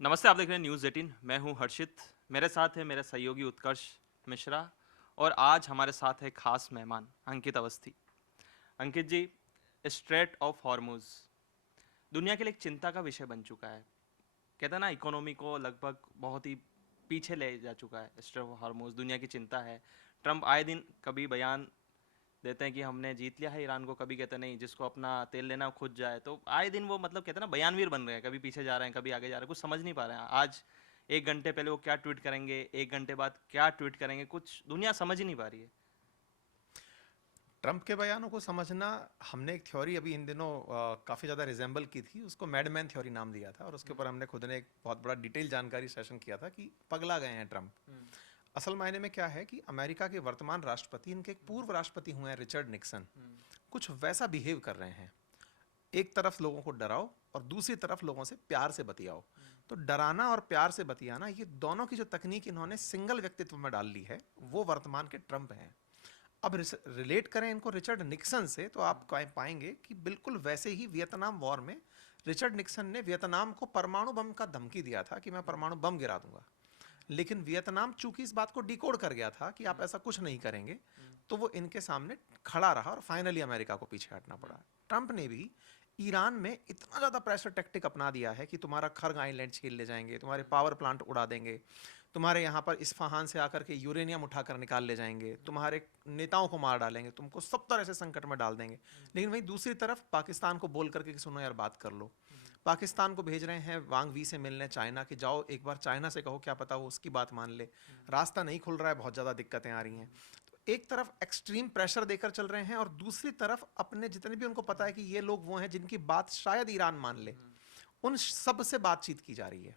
नमस्ते, आप देख रहे हैं न्यूज़ 18। मैं हूं हर्षित। मेरे साथ है मेरे सहयोगी उत्कर्ष मिश्रा और आज हमारे साथ है खास मेहमान अंकित अवस्थी। अंकित जी, स्ट्रेट ऑफ हॉर्मुज़ दुनिया के लिए एक चिंता का विषय बन चुका है। कहते हैं ना, इकोनॉमी को लगभग बहुत ही पीछे ले जा चुका है। स्ट्रेट ऑफ हॉर्मुज़ दुनिया की चिंता है। ट्रंप आए दिन कभी बयान देते हैं कि हमने जीत लिया है ईरान को, कभी कहते हैं नहीं, जिसको अपना तेल लेना है खुद जाए। तो आए दिन वो मतलब कहते हैं ना, बयानवीर बन रहे हैं, कभी पीछे जा रहे हैं, कभी आगे जा रहे हैं, कुछ समझ नहीं पा रहे हैं। आज 1 घंटे पहले वो क्या ट्वीट करेंगे, 1 घंटे बाद क्या ट्वीट करेंगे, कुछ दुनिया समझ ही नहीं पा रही है। ट्रंप के बयानों को समझना, हमने एक थ्योरी अभी इन दिनों काफ़ी ज़्यादा रिजेंबल की थी, उसको मैडमैन थ्योरी नाम दिया था और उसके ऊपर हमने खुद ने एक बहुत बड़ा डिटेल जानकारी सेशन किया था कि पगला गए हैं ट्रंप। असल मायने में क्या है कि अमेरिका के वर्तमान राष्ट्रपति, इनके एक पूर्व राष्ट्रपति हुए हैं रिचर्ड निक्सन, कुछ वैसा बिहेव कर रहे हैं। एक तरफ लोगों को डराओ और दूसरी तरफ लोगों से प्यार से बतियाओ। तो डराना और प्यार से बतियाना, ये दोनों की जो तकनीक इन्होंने सिंगल व्यक्तित्व में डाल ली है, वो वर्तमान के ट्रंप हैं। अब रिलेट करें इनको रिचर्ड निक्सन से, तो आप पाएंगे कि बिल्कुल वैसे ही वियतनाम वॉर में रिचर्ड निक्सन ने वियतनाम को परमाणु बम का धमकी दिया था कि मैं परमाणु बम गिरा दूंगा। लेकिन वियतनाम चूंकि इस बात को डिकोड कर गया था कि आप ऐसा कुछ नहीं करेंगे, तो वो इनके सामने खड़ा रहा और फाइनली अमेरिका को पीछे हटना पड़ा। ट्रंप ने भी ईरान में इतना ज़्यादा प्रेशर टैक्टिक अपना दिया है कि तुम्हारा खर्ग आइलैंड छीन ले जाएंगे, तुम्हारे पावर प्लांट उड़ा देंगे, तुम्हारे यहाँ पर इस्फहान से आकर के यूरेनियम उठाकर निकाल ले जाएंगे, तुम्हारे नेताओं को मार डालेंगे, तुमको सब तरह से संकट में डाल देंगे। लेकिन वहीं दूसरी तरफ पाकिस्तान को बोल करके कि सुनो यार, बात कर लो। पाकिस्तान को भेज रहे हैं वांग वी से मिलने चाइना, कि जाओ एक बार चाइना से कहो, क्या पता वो उसकी बात मान ले। रास्ता नहीं खुल रहा है, बहुत ज़्यादा दिक्कतें आ रही हैं। तो एक तरफ एक्सट्रीम प्रेशर देकर चल रहे हैं और दूसरी तरफ अपने जितने भी उनको पता है कि ये लोग वो हैं जिनकी बात शायद ईरान मान ले, उन सब से बातचीत की जा रही है।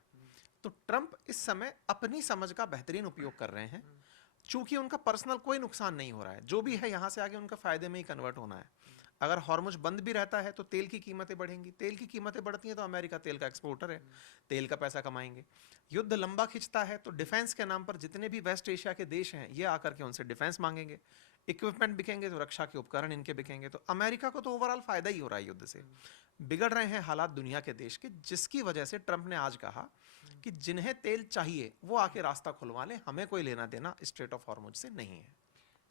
तो ट्रंप इस समय अपनी समझ का बेहतरीन उपयोग कर रहे हैं। चूंकि उनका पर्सनल कोई नुकसान नहीं हो रहा है, जो भी है यहां से आगे उनका फायदे में ही कन्वर्ट होना है। अगर हॉर्मुज बंद भी रहता है तो तेल की कीमतें बढ़ेंगी, तेल की कीमतें बढ़ती हैं तो अमेरिका तेल का एक्सपोर्टर है, तेल का पैसा कमाएंगे। युद्ध लंबा खिंचता है तो डिफेंस के नाम पर जितने भी वेस्ट एशिया के देश हैं, ये आकर के उनसे डिफेंस मांगेंगे। इक्विपमेंट बिकेंगे तो रक्षा के उपकरण इनके बिकेंगे, तो अमेरिका को तो ओवरऑल फायदा ही हो रहा है युद्ध से। बिगड़ रहे हैं हालात दुनिया के देश के, जिसकी वजह से ट्रंप ने आज कहा कि जिन्हें तेल चाहिए वो आके रास्ता खुलवा लें, हमें कोई लेना देना स्ट्रेट ऑफ हॉर्मुज से नहीं है।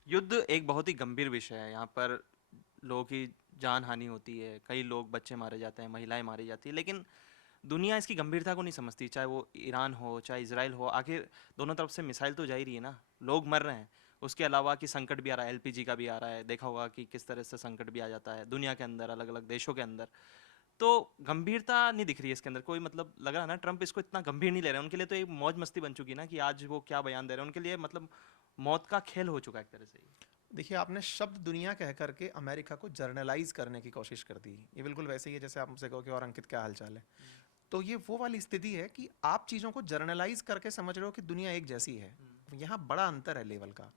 युद्ध एक बहुत ही गंभीर विषय है। यहाँ पर लोगों की जान हानि होती है, कई लोग, बच्चे मारे जाते हैं, महिलाएं मारी जाती है, लेकिन दुनिया इसकी गंभीरता को नहीं समझती। चाहे वो ईरान हो, चाहे इसराइल हो, आखिर दोनों तरफ से मिसाइल तो जा ही रही है ना, लोग मर रहे हैं। उसके अलावा कि संकट भी आ रहा है, एलपीजी का भी आ रहा है। देखा होगा कि किस तरह से संकट भी आ जाता है दुनिया के अंदर, अलग अलग देशों के अंदर। तो गंभीरता नहीं दिख रही है इसके अंदर कोई, मतलब लग रहा है ना ट्रंप इसको इतना गंभीर नहीं ले रहे हैं। उनके लिए तो एक मौज मस्ती बन चुकी ना, कि आज वो क्या बयान दे रहे हैं, उनके लिए मतलब मौत का खेल हो चुका है एक तरह से ही। देखिए, आपने शब्द दुनिया कह करके अमेरिका को जर्नलाइज करने की कोशिश कर दी। ये बिल्कुल वैसे ही है जैसे आप मुझसे कहो कि और अंकित क्या हालचाल है। तो ये वो वाली स्थिति है कि आप चीज़ों को जर्नलाइज करके समझ रहे हो कि दुनिया एक जैसी है। यहाँ बड़ा अंतर है लेवल का।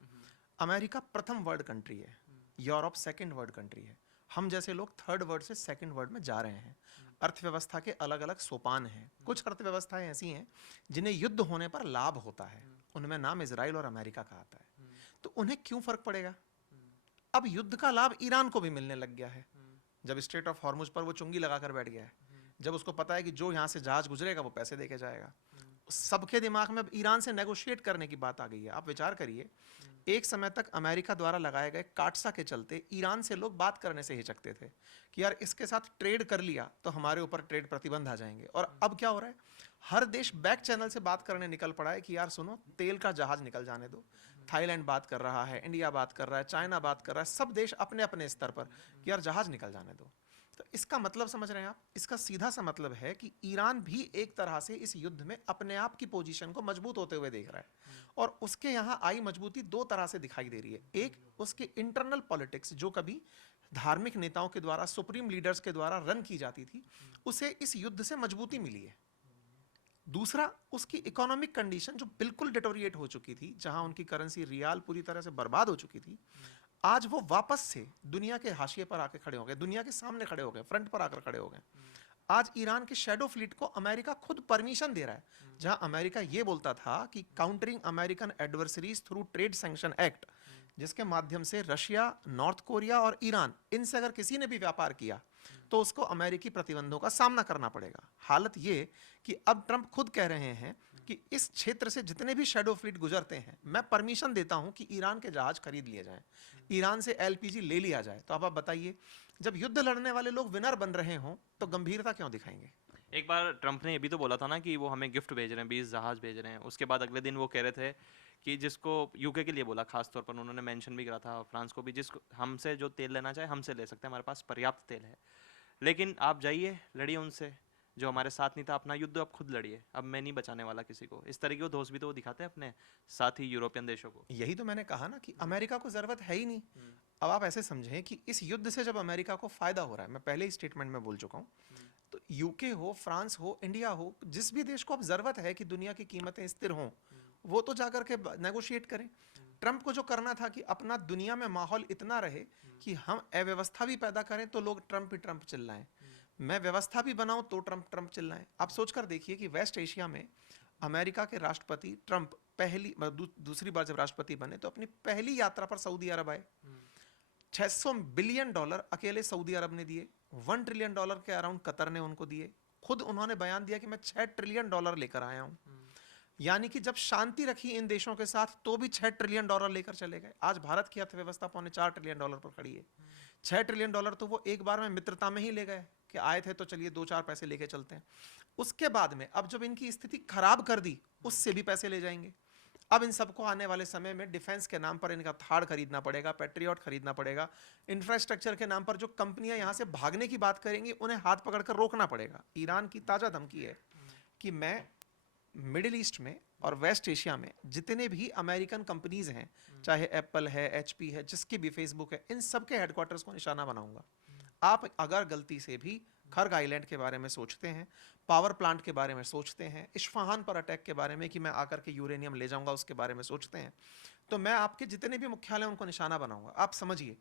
अमेरिका प्रथम वर्ल्ड कंट्री है, यूरोप सेकंड वर्ल्ड कंट्री है। हम जैसे लोग थर्ड वर्ल्ड से सेकंड वर्ल्ड में जा रहे हैं। अर्थव्यवस्था के अलग अलग सोपान हैं। कुछ अर्थव्यवस्थाएं ऐसी हैं जिन्हें युद्ध होने पर लाभ होता है, उनमें नाम इसराइल और अमेरिका का आता है। तो उन्हें क्यों फर्क पड़ेगा? अब युद्ध का लाभ ईरान को भी मिलने लग गया है, जब स्ट्रेट ऑफ हॉर्मुज पर वो चुंगी लगाकर बैठ गया है। जब उसको पता है कि जो यहाँ से जहाज गुजरेगा वो पैसे देके जाएगा, सबके दिमाग में अब ईरान से नेगोशिएट करने की बात आ गई है। आप विचार करिए, एक समय तक अमेरिका द्वारा लगाए गए काटसा के चलते ईरान से लोग बात करने से हिचकते थे कि यार इसके साथ ट्रेड कर लिया तो हमारे ऊपर ट्रेड प्रतिबंध आ जाएंगे। और अब क्या हो रहा है, हर देश बैक चैनल से बात करने निकल पड़ा है कि यार सुनो, तेल का जहाज निकल जाने दो। थाईलैंड बात कर रहा है, इंडिया बात कर रहा है, चाइना बात कर रहा है, सब देश अपने अपने स्तर पर कि यार जहाज निकल जाने दो। तो इसका मतलब समझ रहे हैं आप? इसका सीधा सा मतलब है कि ईरान भी एक तरह से इस युद्ध में अपने आप की पोजीशन को मजबूत होते हुए देख रहा है। और उसके यहाँ आई मजबूती दो तरह से दिखाई दे रही है। एक, उसके इंटरनल पॉलिटिक्स जो कभी धार्मिक नेताओं के द्वारा, सुप्रीम लीडर्स के द्वारा रन की जाती थी, उसे इस युद्ध से मजबूती मिली है। दूसरा, उसकी इकोनॉमिक कंडीशन जो बिल्कुल डिटोरिएट हो चुकी थी, जहां उनकी करेंसी रियाल पूरी तरह से बर्बाद हो चुकी थी, आज वो वापस से दुनिया के हाशिए पर आके खड़े हो गए, दुनिया के सामने खड़े हो गए, फ्रंट पर आकर खड़े हो गए। आज ईरान के शैडो फ्लीट को अमेरिका खुद परमिशन दे रहा है। जहां अमेरिका ये बोलता था कि countering American adversaries through trade sanction act, जिसके माध्यम से रशिया, नॉर्थ कोरिया और ईरान, इनसे अगर किसी ने भी व्यापार किया तो उसको अमेरिकी प्रतिबंधों का सामना करना पड़ेगा। हालत ये कि अब ट्रंप खुद कह रहे हैं कि इस क्षेत्र से जितने भी शैडो फ्लीट गुजरते हैं, मैं परमिशन देता हूं कि ईरान के जहाज खरीद लिए जाएं, ईरान से एलपीजी ले लिया जाए। तो अब आप बताइए, जब युद्ध लड़ने वाले लोग विनर बन रहे हों तो गंभीरता क्यों दिखाएंगे? एक बार ट्रंप ने ये भी तो बोला था ना कि वो हमें गिफ्ट भेज रहे हैं, 20 जहाज भेज रहे हैं। उसके बाद अगले दिन वो कह रहे थे कि जिसको यूके के लिए बोला, खास तौर पर उन्होंने मेंशन भी करा था फ्रांस को भी, जिसको हमसे जो तेल लेना चाहे हमसे ले सकते हैं, हमारे पास पर्याप्त तेल है। लेकिन आप जाइए, लड़िए उनसे जो हमारे साथ नहीं था। अपना युद्ध अब खुद लड़िए, अब मैं नहीं बचाने वाला किसी को। इस तरीके के दोस्त भी तो वो दिखाते हैं अपने साथी यूरोपियन देशों को। यही तो मैंने कहा ना कि अमेरिका को जरूरत है ही नहीं। अब आप ऐसे समझें कि इस युद्ध से जब अमेरिका को फायदा हो रहा है, मैं पहले ही स्टेटमेंट में बोल चुका हूं, तो यूके हो, फ्रांस हो, इंडिया हो, जिस भी देश को अब जरूरत है कि दुनिया की कीमतें स्थिर हों, वो तो जाकर के नेगोशिएट करें। ट्रंप को जो करना था कि अपना दुनिया में माहौल इतना रहे कि हम अव्यवस्था भी पैदा करें तो लोग ट्रंप ही ट्रंप चिल्लाएं, मैं व्यवस्था भी बनाऊं तो ट्रंप ट्रंप चिल्लाएं। आप सोचकर देखिए कि वेस्ट एशिया में अमेरिका के राष्ट्रपति ट्रंप दूसरी बार जब राष्ट्रपति बने तो अपनी पहली यात्रा पर सऊदी अरब आए। $600 बिलियन अकेले सऊदी अरब ने दिए, $1 ट्रिलियन के अराउंड कतर ने उनको दिए। खुद उन्होंने बयान दिया कि मैं $6 ट्रिलियन लेकर आया हूं। यानी कि जब शांति रखी इन देशों के साथ तो भी $6 ट्रिलियन लेकर चले गए। आज भारत की अर्थव्यवस्था $4 ट्रिलियन पर खड़ी है। $6 ट्रिलियन तो वो एक बार में मित्रता में ही ले गए कि आए थे तो चलिए 2-4 पैसे लेके चलते हैं। उसके बाद में अब जब इनकी स्थिति खराब कर दी, उससे भी पैसे ले जाएंगे। अब इन सबको आने वाले समय में डिफेंस के नाम पर इनका थाड़ खरीदना पड़ेगा, पैट्रियट खरीदना पड़ेगा। इंफ्रास्ट्रक्चर के नाम पर जो कंपनियां यहां से भागने की बात करेंगी, उन्हें हाथ पकड़कर रोकना पड़ेगा। ईरान की ताजा धमकी है कि मैं मिडिल ईस्ट में और वेस्ट एशिया में जितने भी अमेरिकन कंपनीज हैं, चाहे एप्पल है, एचपी है, जिसकी भी फेसबुक है, इन सब के हेडक्वार्टर्स को निशाना बनाऊंगा। आप अगर गलती से भी खर्ग आइलैंड के बारे में सोचते हैं, पावर प्लांट के बारे में सोचते हैं, इस्फहान पर अटैक के बारे में कि मैं आकर के यूरेनियम ले जाऊंगा उसके बारे में सोचते हैं, तो मैं आपके जितने भी मुख्यालय उनको निशाना बनाऊंगा। आप समझिए,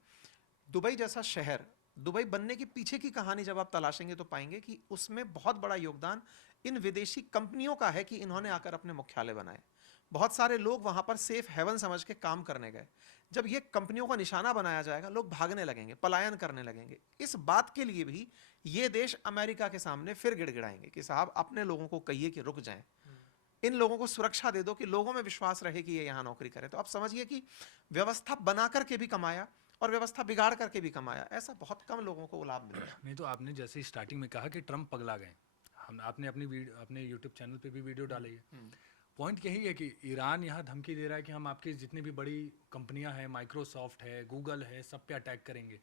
दुबई जैसा शहर, दुबई बनने के पीछे की कहानी जब आप तलाशेंगे तो पाएंगे कि उसमें बहुत बड़ा योगदान इन विदेशी कंपनियों का है कि इन्होंने आकर अपने मुख्यालय बनाए। बहुत सारे लोग वहां पर सेफ हेवन समझ के काम करने गए। जब ये कंपनियों का निशाना बनाया जाएगा, लोग भागने लगेंगे, पलायन करने लगेंगे। इस बात के लिए भी ये देश अमेरिका के सामने फिर गिड़गिड़ाएंगे कि साहब अपने लोगों को कहिए कि रुक जाएं, इन लोगों को सुरक्षा दे दो कि लोगों में विश्वास रहे कि ये यहां नौकरी करे। तो आप समझिए कि व्यवस्था बना करके भी कमाया और व्यवस्था बिगाड़ करके भी कमाया। ऐसा बहुत कम लोगों को लाभ मिला। नहीं तो आपने जैसे स्टार्टिंग में कहा कि ट्रंप पगला गए, हम आपने अपने यूट्यूब चैनल पे भी वीडियो डाली है। पॉइंट यही है कि ईरान यहाँ धमकी दे रहा है कि हम आपकी जितनी भी बड़ी कंपनियां हैं, माइक्रोसॉफ्ट है, गूगल है, सब पे अटैक करेंगे।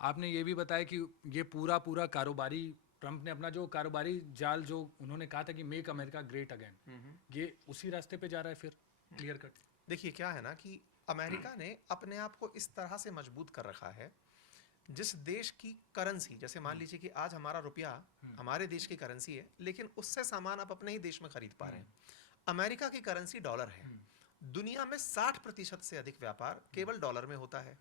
आपने ये भी बताया कि ये पूरा कारोबारी, ट्रंप ने अपना जो कारोबारी जाल जो उन्होंने कहा था कि मेक अमेरिका ग्रेट अगेन, ये उसी रास्ते पे जा रहा है फिर क्लियर कट। देखिए क्या है ना कि अमेरिका ने अपने आप को इस तरह से मजबूत कर रखा है, जिस देश की करेंसी, जैसे मान लीजिए कि आज हमारा रुपया हमारे देश की करेंसी है, लेकिन उससे सामान आप अपने ही देश में खरीद पा रहे हैं। अमेरिका की करेंसी डॉलर है। दुनिया में 60% से अधिक व्यापार केवल डॉलर में होता है।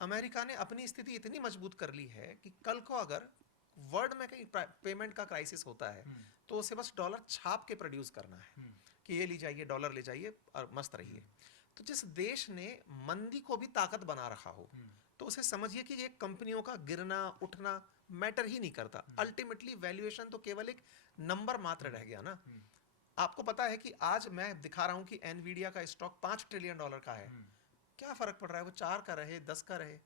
अमेरिका ने अपनी स्थिति इतनी मजबूत कर ली है कि कल को अगर वर्ल्ड में कहीं पेमेंट का क्राइसिस होता है तो उसे बस डॉलर छाप के प्रोड्यूस करना है कि ये ले जाइए, डॉलर ले जाइए और मस्त रहिए। तो जिस देश ने मंदी को भी ताकत बना रखा हो, तो उसे समझिए कि ये कंपनियों का गिरना उठना मैटर ही नहीं करता। अल्टीमेटली वैल्यूएशन तो केवल एक नंबर मात्र रह गया ना। आपको पता है कि आज मैं दिखा रहा हूं कि एनवीडिया का स्टॉक $5 ट्रिलियन का है। क्या फर्क पड़ रहा है वो 4 का रहे, 10 का रहे?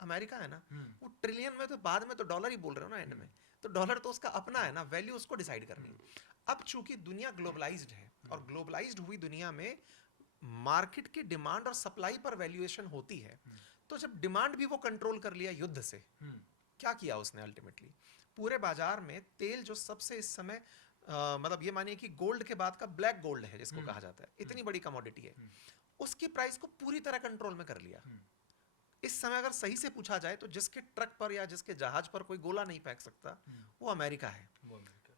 अमेरिका है ना, वो ट्रिलियन में तो बाद में तो डॉलर ही बोल रहे हो ना एंड में, तो डॉलर तो उसका अपना है ना, वैल्यू उसको डिसाइड करनी है। अब चूंकि दुनिया ग्लोबलाइज्ड है और ग्लोबलाइज्ड हुई दुनिया में मार्केट की डिमांड और सप्लाई पर वैल्यूएशन होती है, तो जब डिमांड भी वो कंट्रोल कर लिया युद्ध से, क्या किया उसने अल्टीमेटली? पूरे बाजार में तेल जो सबसे इस समय मतलब ये मानिए कि गोल्ड के बाद का ब्लैक गोल्ड है जिसको कहा जाता है, इतनी बड़ी कमोडिटी है, उसकी प्राइस को पूरी तरह कंट्रोल में कर लिया। इस समय अगर सही से पूछा जाए तो जिसके ट्रक पर या जिसके जहाज पर कोई गोला नहीं फेंक सकता वो अमेरिका है।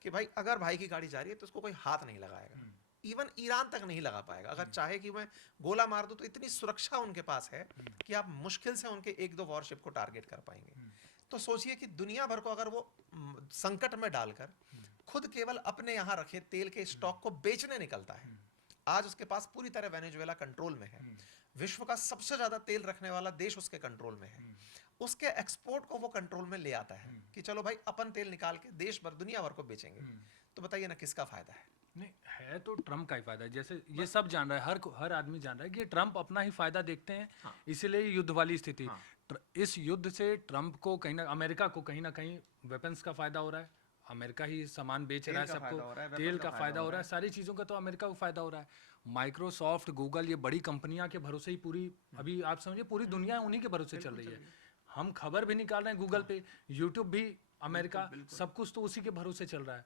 कि भाई अगर भाई की गाड़ी जा रही है तो उसको कोई हाथ नहीं लगाएगा, इवन ईरान तक नहीं लगा पाएगा। अगर चाहे कि मैं गोला मार दूं तो इतनी सुरक्षा उनके पास है कि आप मुश्किल से उनके 1-2 वॉरशिप को टारगेट कर पाएंगे। तो सोचिए कि दुनिया भर को अगर वो संकट में डालकर खुद केवल अपने यहां रखे तेल के स्टॉक को बेचने निकलता है। आज उसके पास पूरी तरह वेनेजुएला कंट्रोल में है, विश्व का सबसे ज्यादा तेल रखने वाला देश उसके कंट्रोल में है, उसके एक्सपोर्ट को वो कंट्रोल में ले आता है कि चलो भाई अपन तेल निकाल के देश भर दुनिया भर को बेचेंगे। तो बताइए ना किसका फायदा है? नहीं है तो ट्रम्प का ही फायदा है। जैसे ये सब जान रहा है, हर आदमी जान रहा है कि ट्रम्प अपना ही फायदा देखते हैं। हाँ। इसीलिए ये युद्ध वाली स्थिति। हाँ। इस युद्ध से ट्रम्प को अमेरिका को कहीं ना कहीं वेपन्स का फायदा हो रहा है। अमेरिका ही सामान बेच रहा है तेल का फायदा हो रहा है, सबको, weapon तेल का का फायदा फायदा हो हो रहा रहा है, सारी चीज़ों का तो अमेरिका को फायदा हो रहा है। माइक्रोसॉफ्ट, गूगल, ये बड़ी कंपनियां के भरोसे ही पूरी, अभी आप समझिए पूरी दुनिया उन्हीं के भरोसे चल रही है। हम खबर भी निकाल रहे हैं गूगल पे, यूट्यूब भी अमेरिका, सब कुछ तो उसी के भरोसे चल रहा है।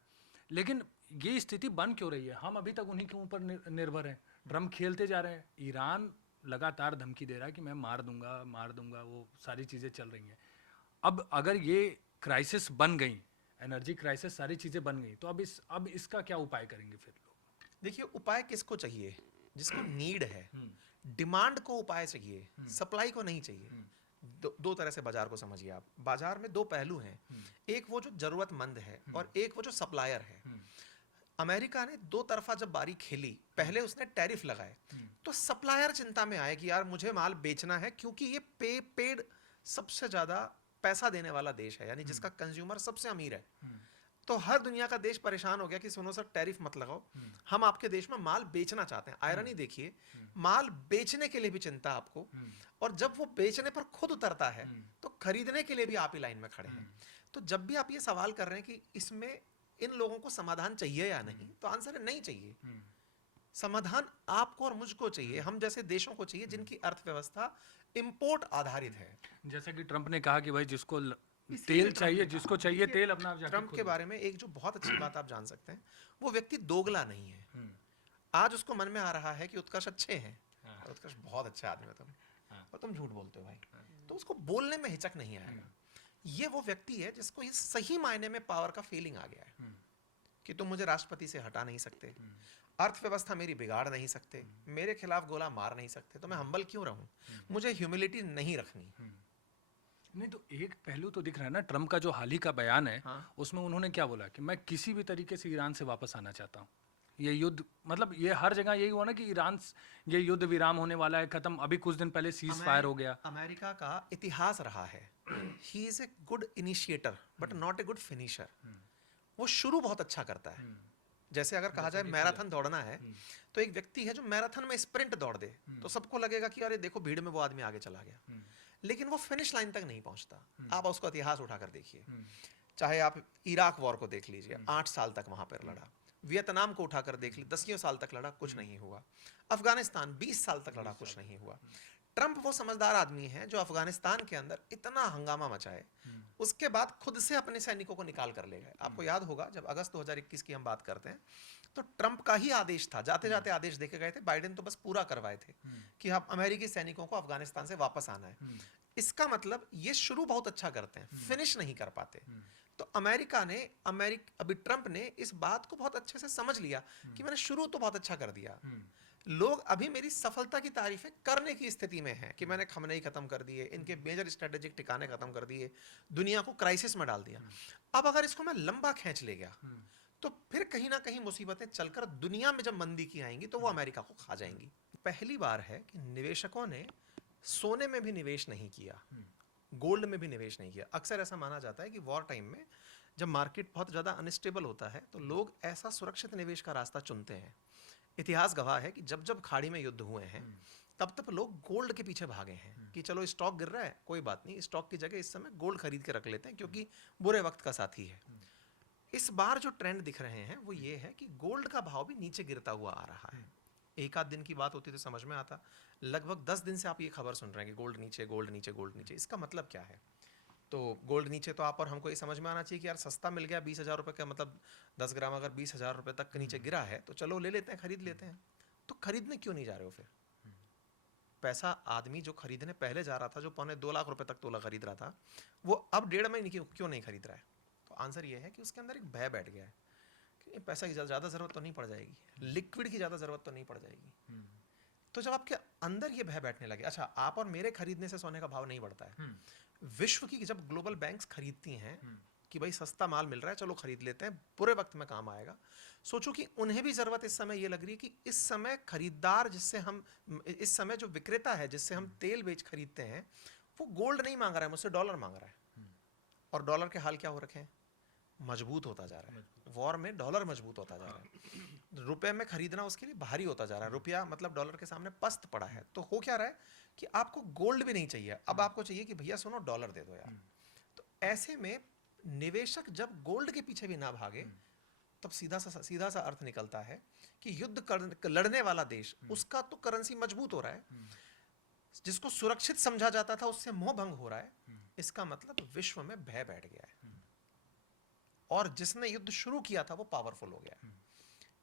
लेकिन ये स्थिति बन क्यों रही है? हम अभी तक उन्हीं के ऊपर निर्भर हैं। ट्रम्प खेलते जा रहे हैं। ईरान लगातार धमकी दे रहा है कि मैं मार दूंगा, वो सारी चीज़ें चल रही हैं। अब अगर ये क्राइसिस बन गई, एनर्जी क्राइसिस, सारी चीज़ें बन गई, तो अब इसका क्या उपाय करेंगे फिर लोग? देखिए, उपाय किसको चाहिए? जिसको नीड है। डिमांड को उपाय चाहिए, सप्लाई को नहीं चाहिए। दो तरह से बाजार को समझिए आप। बाजार में दो पहलू हैं, एक वो जो जरूरतमंद है और एक वो जो सप्लायर है। अमेरिका ने दो तरफा जब बारी खेली, पहले उसने टैरिफ लगाए तो सप्लायर चिंता में आए कि यार मुझे माल बेचना है, क्योंकि ये पेड सबसे ज्यादा पैसा देने वाला देश है, यानी जिसका कंज्यूमर सबसे अमीर है। तो हर दुनिया का देश परेशान हो गया कि सुनो सर, टैरिफ मत लगाओ, हम आपके देश में माल बेचना चाहते हैं। आयरनी देखिए, माल बेचने के लिए भी चिंता आपको, और जब वो बेचने पर खुद उतरता है तो खरीदने के लिए भी आप ही लाइन में खड़े हैं। तो जब भी आप ये सवाल कर रहे हैं कि इसमें इन लोगों को समाधान चाहिए या नहीं, तो आंसर है नहीं चाहिए। समाधान आपको और मुझको चाहिए, हम जैसे देशों को चाहिए जिनकी अर्थव्यवस्था इंपोर्ट आधारित है। जैसा कि ट्रम्प ने कहा कि भाई जिसको तेल चाहिए, जिसको चाहिए तेल अपना जाके ट्रम्प के बारे में एक जो बहुत अच्छी बात आप जान सकते हैं, वो व्यक्ति दोगला नहीं है। आज उसको मन में आ रहा है कि उत्कर्ष अच्छे हैं, और उत्कर्ष बहुत अच्छा आदमी है तुम, और तुम झूठ बोलते हो भाई, तो उसको बोलने में हिचक नहीं आएगा। ये वो व्यक्ति है जिसको ये सही मायने में पावर का फीलिंग आ गया है कि तुम मुझे राष्ट्रपति से हटा नहीं सकते, अर्थव्यवस्था मेरी बिगाड़ नहीं सकते, मेरे खिलाफ गोला मार नहीं सकते, तो मैं हम्बल क्यों रहूं? मुझे ह्यूमिलिटी नहीं रखनी। नहीं, तो एक पहलू तो दिख रहा है ना, ट्रम्प का जो हाल ही का बयान है, हाँ। उसमें उन्होंने क्या बोला कि मैं किसी भी तरीके से ईरान से वापस आना चाहता हूँ। ये युद्ध, मतलब ये हर जगह यही हुआ ना कि ईरान ये युद्ध विराम होने वाला है, खत्म। अभी कुछ दिन पहले सीज फायर हो गया। अमेरिका का इतिहास रहा है, he is a good initiator but not a good finisher. वो शुरू बहुत अच्छा करता है। जैसे अगर कहा जाए मैराथन दौड़ना है, तो एक व्यक्ति है जो मैराथन में स्प्रिंट दौड़ दे, तो सबको लगेगा कि अरे देखो भीड़ में वो आदमी आगे चला गया, लेकिन वो फिनिश लाइन तक नहीं पहुंचता। आप उसका इतिहास उठाकर देखिए, चाहे आप इराक वॉर को देख लीजिए, 8 साल तक वहां पर लड़ा। वियतनाम को उठाकर देख ली, 10 साल तक लड़ा, कुछ नहीं हुआ। अफगानिस्तान 20 साल तक लड़ा, कुछ नहीं हुआ। ट्रम्प वो समझदार आदमी है जो अफगानिस्तान के अंदर इतना हंगामा मचाए, उसके बाद खुद से अपने सैनिकों को निकाल कर ले गए। आपको याद होगा जब अगस्त 2021 की हम बात करते हैं, तो ट्रम्प का ही आदेश था, जाते जाते आदेश देके गए थे, बाइडेन तो बस पूरा करवाए थे कि हम अमेरिकी सैनिकों को अफगानिस्तान से वापस आना है। इसका मतलब ये शुरू बहुत अच्छा करते हैं, फिनिश नहीं कर पाते। तो अभी ट्रम्प ने इस बात को बहुत अच्छे से समझ लिया कि मैंने शुरू तो बहुत अच्छा कर दिया, लोग अभी मेरी सफलता की तारीफें करने की स्थिति में हैं कि मैंने खमनेई खत्म कर दिए, इनके मेजर स्ट्रेटेजिक ठिकाने खत्म कर दिए, दुनिया को क्राइसिस में डाल दिया। अब अगर इसको मैं लंबा खींच ले गया, तो फिर कहीं ना कहीं मुसीबतें चलकर दुनिया में जब मंदी की आएंगी तो वो अमेरिका को खा जाएंगी। पहली बार है कि निवेशकों ने सोने में भी निवेश नहीं किया, गोल्ड में भी निवेश नहीं किया। अक्सर ऐसा माना जाता है कि वॉर टाइम में जब मार्केट बहुत ज़्यादा अनस्टेबल होता है, तो लोग ऐसा सुरक्षित निवेश का रास्ता चुनते हैं। इतिहास गवाह है कि जब जब खाड़ी में युद्ध हुए हैं, तब तब लोग गोल्ड के पीछे भागे हैं कि चलो स्टॉक गिर रहा है, कोई बात नहीं, स्टॉक की जगह इस समय गोल्ड खरीद के रख लेते हैं क्योंकि बुरे वक्त का साथी है। इस बार जो ट्रेंड दिख रहे हैं वो ये है कि गोल्ड का भाव भी नीचे गिरता हुआ आ रहा है। एक आध दिन की बात होती तो समझ में आता, लगभग 10 दिन से आप ये खबर सुन रहे हैं कि गोल्ड नीचे, गोल्ड नीचे, गोल्ड नीचे। इसका मतलब क्या है? तो गोल्ड नीचे तो आप और हमको ये समझ में आना चाहिए कि यार सस्ता मिल गया, 20,000 रुपये का, मतलब 10 ग्राम अगर 20,000 रुपये तक नीचे गिरा है तो चलो ले लेते हैं, खरीद लेते हैं। तो खरीदने क्यों नहीं जा रहे हो फिर? पैसा आदमी जो खरीदने पहले जा रहा था, जो 2.25 लाख रुपए तक तोला खरीद रहा था, वो अब 1.5 महीने क्यों नहीं खरीद रहा है? तो आंसर ये है कि उसके अंदर एक भय बैठ गया है कि पैसा की ज़्यादा ज़रूरत तो नहीं पड़ जाएगी, लिक्विड की ज़्यादा ज़रूरत तो नहीं पड़ जाएगी। तो जब आपके अंदर ये भय बैठने लगे, अच्छा आप और मेरे खरीदने से सोने का भाव नहीं बढ़ता है, विश्व की जब ग्लोबल बैंक्स खरीदती हैं कि भाई सस्ता माल मिल रहा है, चलो खरीद लेते हैं, बुरे वक्त में काम आएगा। सोचो कि उन्हें भी ज़रूरत इस समय ये लग रही है कि इस समय खरीदार जिससे हम, इस समय जो विक्रेता है जिससे हम तेल बेच खरीदते हैं, वो गोल्ड नहीं मांग रहा है, मुझसे डॉलर मांग रहा है। और डॉलर के हाल क्या हो रखे हैं? मजबूत होता जा रहा है। वॉर में डॉलर मजबूत होता जा रहा है, रुपए में खरीदना उसके लिए भारी होता जा रहा है, रुपया मतलब डॉलर के सामने पस्त पड़ा है। तो हो क्या रहा है कि आपको गोल्ड भी नहीं चाहिए, अब आपको चाहिए कि भैया सुनो डॉलर दे दो यार। तो ऐसे में निवेशक जब गोल्ड के पीछे भी ना भागे, तब सीधा सा अर्थ निकलता है कि लड़ने वाला देश, उसका तो करेंसी मजबूत हो रहा है, जिसको सुरक्षित समझा जाता था उससे मोह भंग हो रहा है। इसका मतलब विश्व में भय बैठ गया है, और जिसने युद्ध शुरू किया था वो पावरफुल हो गया।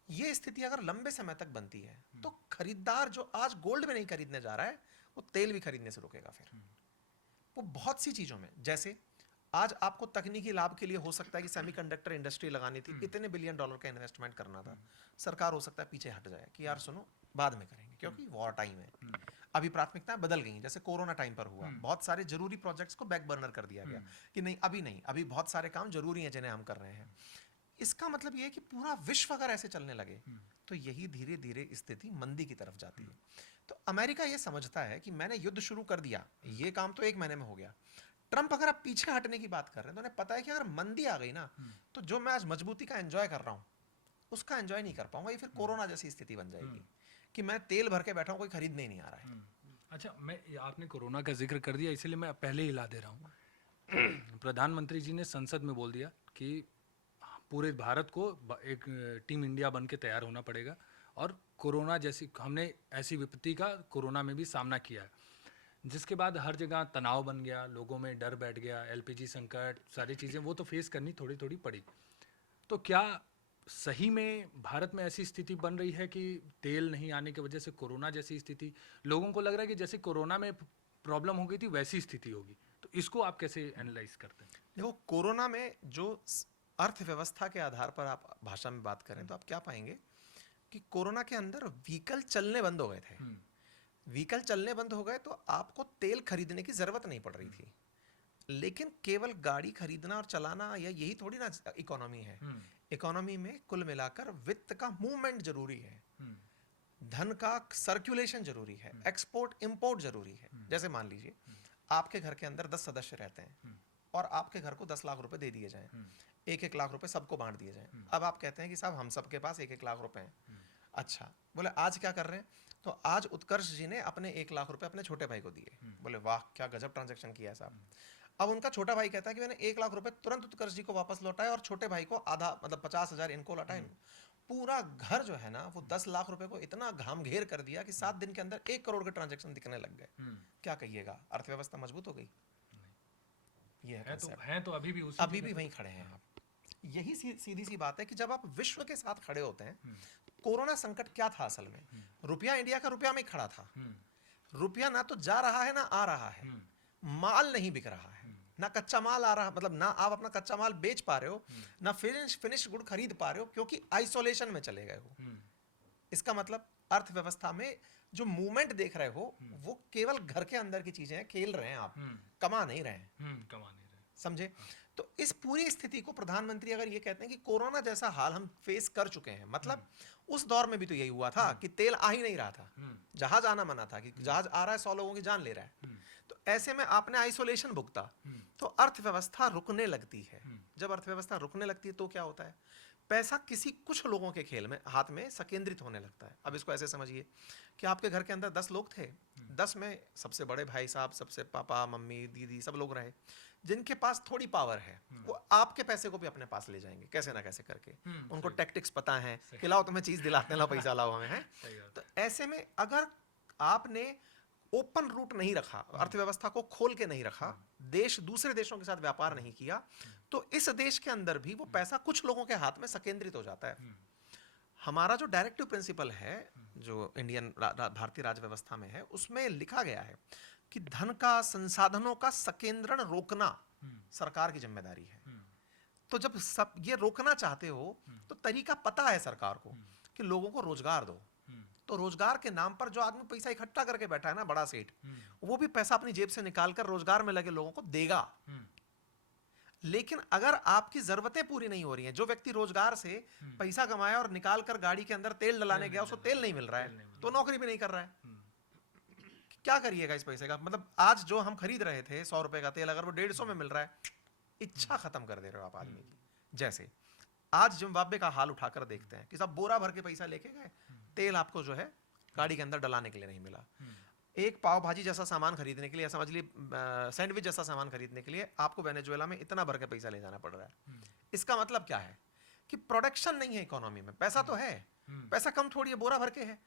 ये स्थिति अगर लंबे समय तक बनती है तो खरीदार जो आज गोल्ड में नहीं खरीदने जा रहा है, वो तेल भी खरीदने से रुकेगा। फिर वो बहुत सी चीजों में, जैसे आज आपको तकनीकी लाभ के लिए हो सकता है कि सेमीकंडक्टर इंडस्ट्री लगानी थी, इतने बिलियन डॉलर का इन्वेस्टमेंट करना था, सरकार हो सकता है पीछे हट जाए कि यार सुनो बाद में करेंगे, क्योंकि वॉर टाइम है। अभी प्राथमिकताएं बदल गई, जैसे कोरोना टाइम पर हुआ, बहुत सारे जरूरी प्रोजेक्ट्स को बैक बर्नर कर दिया गया कि नहीं, अभी बहुत सारे काम जरूरी हैं जिन्हें हम कर रहे हैं। इसका मतलब ये है कि पूरा विश्व अगर ऐसे चलने लगे तो यही धीरे धीरे स्थिति मंदी की तरफ जाती है। तो अमेरिका ये समझता है कि मैंने युद्ध शुरू कर दिया, ये काम तो 1 महीने में हो गया। ट्रंप अगर आप पीछे हटने की बात कर रहे हैं तो उन्हें पता है कि अगर मंदी आ गई ना, तो जो मैं आज मजबूती का एंजॉय कर रहा हूँ उसका एंजॉय नहीं कर पाऊंगा। ये फिर कोरोना जैसी स्थिति बन जाएगी कि मैं तेल भर के बैठा हूँ, कोई खरीदने ही नहीं आ रहा है। अच्छा, मैं आपने कोरोना का जिक्र कर दिया, इसलिए मैं पहले ही ला दे रहा हूँ। प्रधानमंत्री जी ने संसद में बोल दिया कि पूरे भारत को एक टीम इंडिया बन के तैयार होना पड़ेगा, और कोरोना जैसी हमने ऐसी विपत्ति का कोरोना में भी सामना किया है, जिसके बाद हर जगह तनाव बन गया, लोगों में डर बैठ गया, एलपीजी संकट, सारी चीज़ें वो तो फेस करनी थोड़ी थोड़ी पड़ी। तो क्या सही में भारत में ऐसी स्थिति बन रही है कि तेल नहीं आने की वजह से कोरोना जैसी स्थिति, लोगों को लग रहा है कि जैसे कोरोना में प्रॉब्लम हो गई थी वैसी स्थिति होगी? तो इसको आप कैसे एनालाइज करते हैं? देखो, कोरोना में जो अर्थव्यवस्था के आधार पर आप भाषा में बात करें तो आप क्या पाएंगे कि कोरोना के अंदर व्हीकल चलने बंद हो गए थे। व्हीकल चलने बंद हो गए तो आपको तेल खरीदने की जरूरत नहीं पड़ रही थी। लेकिन केवल गाड़ी खरीदना और चलाना या यही थोड़ी ना इकोनॉमी है। इकोनॉमी में कुल मिलाकर वित्त का मूवमेंट जरूरी है, धन का सर्कुलेशन जरूरी है, एक्सपोर्ट इंपोर्ट जरूरी है। जैसे मान लीजिए आपके घर के अंदर 10 सदस्य रहते हैं और आपके घर को 10 लाख रुपए दे दिए जाएं, 1-1 लाख रुपए सबको बांट दिए जाएं। अब आप कहते हैं कि साहब हम सबके पास 1-1 लाख रुपए हैं। अच्छा, बोले आज क्या कर रहे हैं? तो आज उत्कर्ष जी ने अपने 1 लाख रुपए अपने छोटे भाई को दिए। बोले वाह क्या गजब ट्रांजैक्शन किया है साहब। अब उनका छोटा भाई कहता है कि मैंने 1 लाख रुपए तुरंत उत्कर्ष जी को वापस लौटाए और छोटे भाई को आधा, मतलब 50,000 इनको लौटाए। पूरा घर जो है ना वो 10 लाख रुपए को इतना घाम घेर कर दिया कि 7 दिन के अंदर 1 करोड़ के ट्रांजैक्शन दिखने लग गए। क्या कहिएगा, अर्थव्यवस्था मजबूत हो गई? ये है तो अभी भी वहीं खड़े हैं आप। यही सीधी सी बात है कि जब आप विश्व के साथ खड़े होते हैं, कोरोना संकट क्या था असल में? रुपया इंडिया का रुपया में खड़ा था। रुपया ना तो जा रहा है ना आ रहा है, माल नहीं बिक रहा है, ना कच्चा माल आ रहा, मतलब ना आप अपना कच्चा माल बेच पा रहे हो, ना फिनिश गुड खरीद पा रहे हो, क्योंकि आइसोलेशन में चले गए हो। इसका मतलब अर्थव्यवस्था में जो मूवमेंट देख रहे हो वो केवल घर के अंदर की चीजें हैं, खेल रहे हैं आप, कमा नहीं रहे हैं। समझे? तो इस पूरी स्थिति को प्रधानमंत्री अगर ये कहते हैं कि कोरोना जैसा हाल हम फेस कर चुके हैं, मतलब उस दौर में भी तो यही हुआ था कि तेल आ ही नहीं रहा था, जहाज आना मना था कि जहाज आ रहा है 100 लोगों की जान ले रहा है। तो ऐसे में आपने आइसोलेशन भुगता तो अर्थव्यवस्था रुकने लगती है। जब अर्थव्यवस्था रुकने लगती है तो क्या होता है? पैसा किसी कुछ लोगों के खेल में हाथ में संकेंद्रित होने लगता है। अब इसको ऐसे समझिए कि आपके घर के अंदर 10 लोग थे, 10 में सबसे बड़े भाई साहब, सबसे पापा मम्मी दीदी सब लोग रहे। जिनके पास थोड़ी पावर है वो आपके पैसे को भी अपने पास ले जाएंगे कैसे ना कैसे करके। उनको टैक्टिक्स पता है, खिलाओ तुम्हें चीज दिलाते हैं, लो पैसा लाओ हमें, है। तो ऐसे में अगर आपने ओपन रूट नहीं रखा, अर्थव्यवस्था को खोल के नहीं रखा, देश दूसरे देशों के साथ व्यापार नहीं किया, तो इस देश के अंदर भी वो पैसा कुछ लोगों के हाथ में संकेंद्रित हो जाता है। हमारा जो डायरेक्टिव प्रिंसिपल है जो इंडियन भारतीय राज्य व्यवस्था में है, उसमें लिखा गया है कि धन का, संसाधनों का संकेंद्रण रोकना सरकार की जिम्मेदारी है। तो जब सब ये रोकना चाहते हो तो तरीका पता है सरकार को कि लोगों को रोजगार दो। तो रोजगार के नाम पर जो आदमी पैसा इकट्ठा करके बैठा है ना, बड़ा सेठ, वो भी पैसा अपनी जेब से निकालकर रोजगार में लगे लोगों को देगा। लेकिन अगर आपकी जरूरतें पूरी नहीं हो रही हैं, जो व्यक्ति रोजगार से पैसा कमाया और निकाल कर गाड़ी के अंदर तेल डलाने गया, उसको तेल नहीं मिल रहा है, तो नौकरी भी नहीं कर रहा है, क्या करिएगा इस पैसे का? मतलब आज जो हम खरीद रहे थे 100 रुपए का तेल, अगर वो 150 में मिल रहा है, इच्छा खत्म कर दे रहे हो आप आदमी की। जैसे आज जिम्बाब्वे का हाल उठाकर देखते हैं कि सब बोरा भर के पैसा लेके गए, तेल आपको जो है गाड़ी के अंदर डलाने के लिए नहीं मिला। एक पाव भाजी जैसा सामान खरीदने के लिए, समझ लीजिए सैंडविच जैसा सामान खरीदने के लिए आपको वेनेजुएला में इतना भर के पैसा ले जाना पड़ रहा है। इसका मतलब क्या है कि प्रोडक्शन नहीं है इकोनॉमी में। पैसा तो है, पैसा कम थोड़ी है, बोरा भर के है,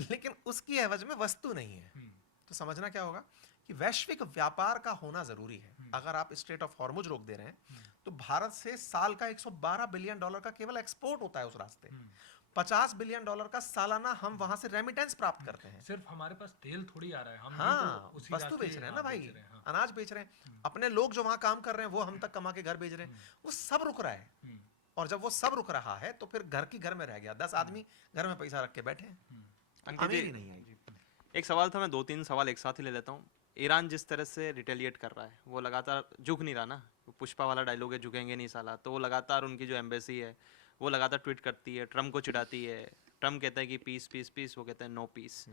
लेकिन उसकी एवज में वस्तु नहीं है। तो समझना क्या होगा कि वैश्विक व्यापार का होना जरूरी है। अगर आप स्ट्रेट ऑफ हॉर्मुज रोक दे रहे हैं तो भारत से साल का 112 बिलियन डॉलर का केवल एक्सपोर्ट होता है उस रास्ते। 50 बिलियन डॉलर का सालाना हम वहां से रेमिटेंस प्राप्त करते हैं। सिर्फ हमारे पास तेल थोड़ी आ रहा है, हम हाँ, तो उसी वस्तु रास्ते बेच रहे हैं ना हाँ, भाई, बेच रहे हैं, हाँ। अनाज बेच रहे हैं। अपने लोग जो वहां काम कर रहे हैं वो हम तक कमा के घर बेच रहे हैं, वो सब रुक रहा है। और जब वो सब रुक रहा है तो फिर घर की घर में रह गया, 10 आदमी घर में पैसा रख के बैठे हैं, अंकित अमीर जी, ही नहीं है। एक सवाल था, मैं 2-3 सवाल एक साथ ही ले लेता हूँ। ईरान जिस तरह से रिटेलिएट कर रहा है, वो लगातार झुक नहीं रहा ना। पुष्पा वाला डायलॉग है, झुकेंगे नहीं साला। तो वो लगातार, उनकी जो एम्बेसी है वो लगातार ट्वीट करती है, ट्रम्प को चिढ़ाती है। ट्रम्प कहता है कि पीस पीस पीस, वो कहते हैं नो पीस।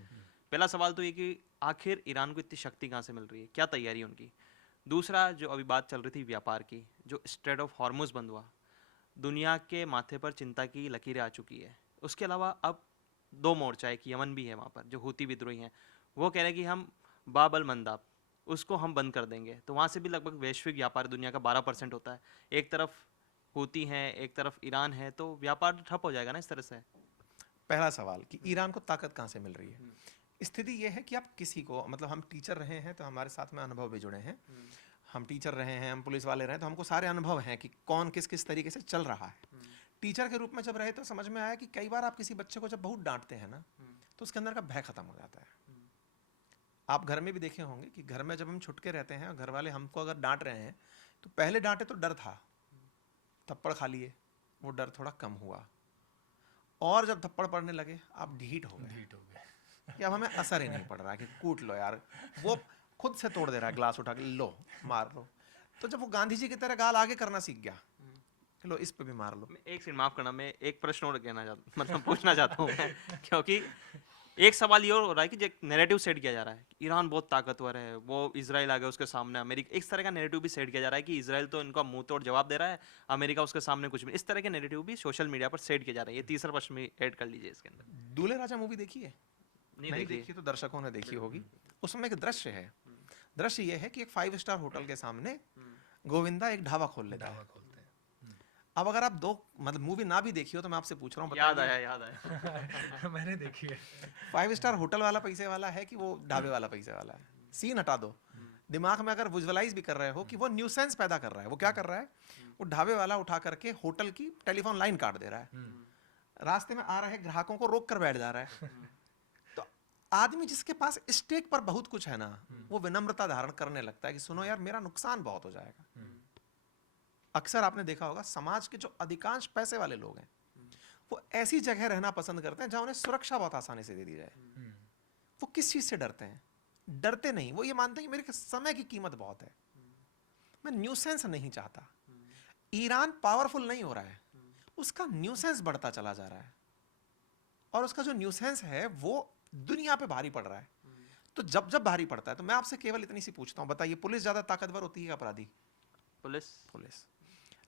पहला सवाल तो ये कि आखिर ईरान को इतनी शक्ति कहाँ से मिल रही है, क्या तैयारी है उनकी? दूसरा, जो अभी बात चल रही थी व्यापार की, जो स्ट्रेट ऑफ हॉर्मुज बंद हुआ, दुनिया के माथे पर चिंता की लकीरें आ चुकी है। उसके अलावा अब 2 मोर्चा है कि यमन भी है वहाँ पर, जो हूती विद्रोही हैं, वो कह रहे हैं कि हम बाब अल मंदाब उसको हम बंद कर देंगे। तो वहाँ से भी लगभग वैश्विक व्यापार दुनिया का 12% होता है। एक तरफ हूती हैं, एक तरफ ईरान है, तो व्यापार ठप हो जाएगा ना इस तरह से। पहला सवाल कि ईरान को ताकत कहाँ से मिल रही है। स्थिति यह है कि आप किसी को, मतलब हम टीचर रहे हैं तो हमारे साथ में अनुभव भी जुड़े हैं, हम टीचर रहे हैं, हम पुलिस वाले रहे हैं, तो हमको सारे अनुभव हैं कि कौन किस किस तरीके से चल रहा है। टीचर के रूप में जब रहे तो समझ में आया कि कई बार आप किसी बच्चे को जब बहुत डांटते हैं ना, तो उसके अंदर का भय खत्म हो जाता है। आप घर में भी देखे होंगे कि घर में जब हम छुटके रहते हैं और घर वाले हमको अगर डांट रहे हैं, तो पहले डांटे तो डर था, थप्पड़ खा लिए, वो डर थोड़ा कम हुआ, और जब थप्पड़ पड़ने लगे आप ढीठ हो गए कि अब हमें असर ही नहीं पड़ रहा कि कूट लो यार, वो खुद से तोड़ दे रहा है, ग्लास उठा के लो मार लो। तो जब वो गांधी जी की तरह गाल आगे करना सीख गया, लो इस पे भी मार लो। एक सेकंड माफ करना, मैं एक प्रश्न और कहना चाहता, मतलब पूछना चाहता हूँ क्योंकि एक सवाल ये और हो रहा है कि जो नैरेटिव सेट किया जा रहा है, ईरान बहुत ताकतवर है, वो इजराइल आ गया उसके सामने अमेरिका, इस तरह का नैरेटिव भी सेट किया जा रहा है कि इजराइल तो इनका मुंह तोड़ जवाब दे रहा है, अमेरिका उसके सामने कुछ भी। इस तरह के नैरेटिव भी सोशल मीडिया पर सेट किया जा रहा है। ये तीसरा प्रश्न भी ऐड कर लीजिए इसके अंदर। दूल्हे राजा मूवी देखी है? नहीं नहीं देखी। देखी तो दर्शकों ने देखी होगी। उसमें एक दृश्य है, दृश्य ये है कि एक 5 स्टार होटल के सामने गोविंदा एक ढाबा खोल लेता है। अब अगर आप मतलब मूवी ना भी देखी हो तो मैं आपसे पूछ रहा हूँ, याद आया मैंने देखी है। 5 स्टार होटल वाला पैसे वाला है कि वो ढाबे वाला पैसे वाला है? सीन हटा दो, दिमाग में अगर विजुअलाइज भी कर रहे हो कि वो न्यूसेंस पैदा कर रहा है, वो क्या कर रहा है, वो ढाबे वाला उठा करके होटल की टेलीफोन लाइन काट दे रहा है, रास्ते में आ रहे ग्राहकों को रोक कर बैठ जा रहा है। तो आदमी जिसके पास स्टेक पर बहुत कुछ है ना, वो विनम्रता धारण करने लगता है कि सुनो यार, मेरा नुकसान बहुत हो जाएगा। अक्सर आपने देखा होगा समाज के जो अधिकांश पैसे वाले लोग हैं, वो ऐसी जगह रहना पसंद करते हैं जहां उन्हें सुरक्षा बहुत आसानी से दे दी जाए। वो किस चीज से डरते हैं? डरते नहीं, वो ये मानते हैं कि मेरे समय की कीमत बहुत है, मैं न्यूसेंस नहीं चाहता। ईरान पावरफुल नहीं हो रहा है, उसका न्यूसेंस बढ़ता चला जा रहा है, और उसका जो न्यूसेंस है वो दुनिया पे भारी पड़ रहा है। तो जब जब भारी पड़ता है, तो मैं आपसे केवल इतनी सी पूछता हूं, बताइए पुलिस ज्यादा ताकतवर होती है अपराधी? पुलिस।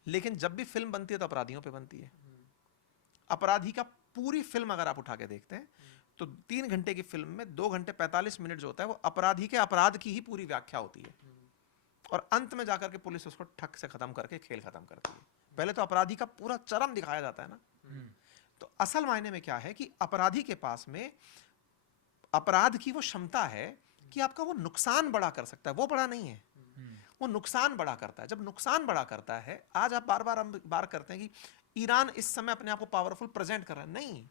लेकिन जब भी फिल्म बनती है तो अपराधियों पे बनती है। अपराधी का पूरी फिल्म अगर आप उठा के देखते हैं तो 3 घंटे की फिल्म में 2 घंटे 45 मिनट जो होता है वो अपराधी के अपराध की ही पूरी व्याख्या होती है, और अंत में जाकर के पुलिस उसको ठक से खत्म करके खेल खत्म करती है। पहले तो अपराधी का पूरा चरम दिखाया जाता है ना। तो असल मायने में क्या है कि अपराधी के पास में अपराध की वो क्षमता है कि आपका वो नुकसान बड़ा कर सकता है, वो बड़ा नहीं है, वो नुकसान बड़ा करता है। जब नुकसान बड़ा करता है, आज आप बार करते हैं कि ईरान इस समय अपने आप को पावरफुल प्रेजेंट कर रहा है, नहीं,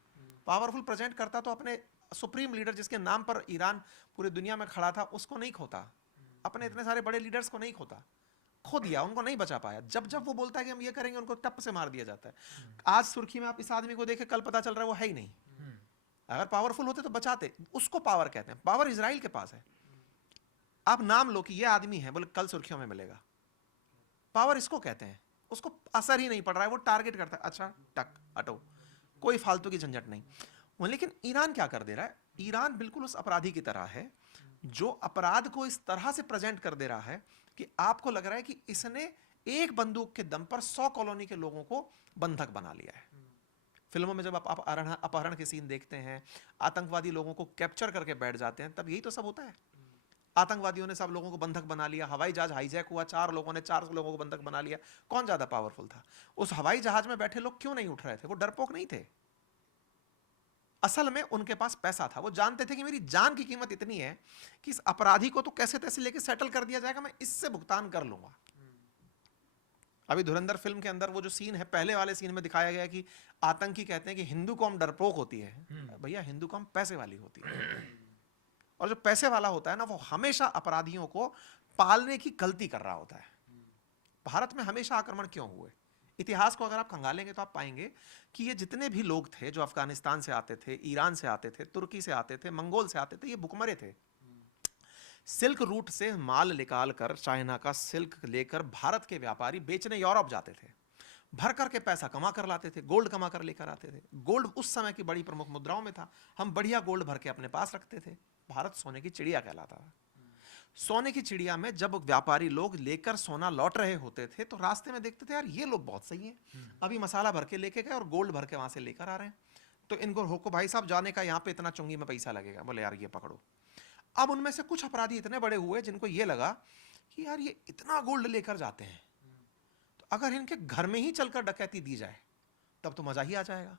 पावरफुल प्रेजेंट करता तो अपने सुप्रीम लीडर जिसके नाम पर ईरान पूरी दुनिया में खड़ा था उसको नहीं खोता, अपने इतने सारे बड़े लीडर्स को नहीं खोता, खो दिया, उनको नहीं बचा पाया। जब जब वो बोलता है कि हम ये करेंगे, उनको टप से मार दिया जाता है। आज सुर्खी में आप इस आदमी को देखे, कल पता चल रहा है वो है ही नहीं। अगर पावरफुल होते तो बचाते, उसको पावर कहते हैं। पावर इजराइल के पास है। आप नाम लो कि ये आदमी है, बोले कल सुर्खियों में मिलेगा, पावर इसको कहते हैं। उसको असर ही नहीं पड़ रहा है, वो टारगेट करता है, अच्छा टक हटो, कोई फालतू की झंझट नहीं। लेकिन ईरान क्या कर दे रहा है? ईरान बिल्कुल उस अपराधी की तरह है जो अपराध को इस तरह से प्रेजेंट कर दे रहा है कि आपको लग रहा है कि इसने एक बंदूक के दम पर 100 कॉलोनी के लोगों को बंधक बना लिया है। फिल्मों में जब आप अपहरण के सीन देखते हैं, आतंकवादी लोगों को कैप्चर करके बैठ जाते हैं, तब यही तो सब होता है। आतंकवादियों ने सब लोगों को बंधक बना लिया, हवाई जहाज हाईजैक हुआ, 4 लोगों ने 4 लोगों को बंधक बना लिया। कौन ज्यादा पावरफुल था? उस हवाई जहाज में बैठे लोग क्यों नहीं उठ रहे थे? वो डरपोक नहीं थे, असल में उनके पास पैसा था। वो जानते थे कि मेरी जान की कीमत इतनी है कि इस अपराधी को तो कैसे तैसे लेके सेटल कर दिया जाएगा, मैं इससे भुगतान कर लूंगा। अभी धुरंधर फिल्म के अंदर वो जो सीन है, पहले वाले सीन में दिखाया गया कि आतंकी कहते हैं कि हिंदू कौम डरपोक होती है। भैया हिंदू कौम पैसे वाली होती है, और जो पैसे वाला होता है ना, वो हमेशा अपराधियों को पालने की गलती कर रहा होता है। भारत में हमेशा आक्रमण क्यों हुए? इतिहास को अगर आप खंगालेंगे तो आप पाएंगे कि ये जितने भी लोग थे जो अफगानिस्तान से आते थे, ईरान से आते थे, तुर्की से आते थे, मंगोल से आते थे, ये भुखमरे थे। सिल्क रूट से माल निकाल कर, चाइना का सिल्क लेकर भारत के व्यापारी बेचने यूरोप जाते थे, भर करके पैसा कमा कर लाते थे, गोल्ड कमा कर लेकर आते थे। गोल्ड उस समय की बड़ी प्रमुख मुद्राओं में था। हम बढ़िया गोल्ड भर के अपने पास रखते थे। भारत सोने की चिड़िया कहलाता था। सोने की चिड़िया में जब व्यापारी लोग लेकर सोना लौट रहे होते थे तो रास्ते में देखते थे यार ये लोग बहुत सही हैं, अभी मसाला भर के लेके गए और गोल्ड भर के वहां से लेकर आ रहे हैं, तो इनको रोको भाई साहब, जाने का यहाँ पे इतना चुंगी में पैसा लगेगा। बोले यार ये पकड़ो। अब उनमें से कुछ अपराधी इतने बड़े हुए जिनको ये लगा कि यार ये इतना गोल्ड लेकर जाते हैं, तो अगर इनके घर में ही चलकर डकैती दी जाए तब तो मजा ही आ जाएगा।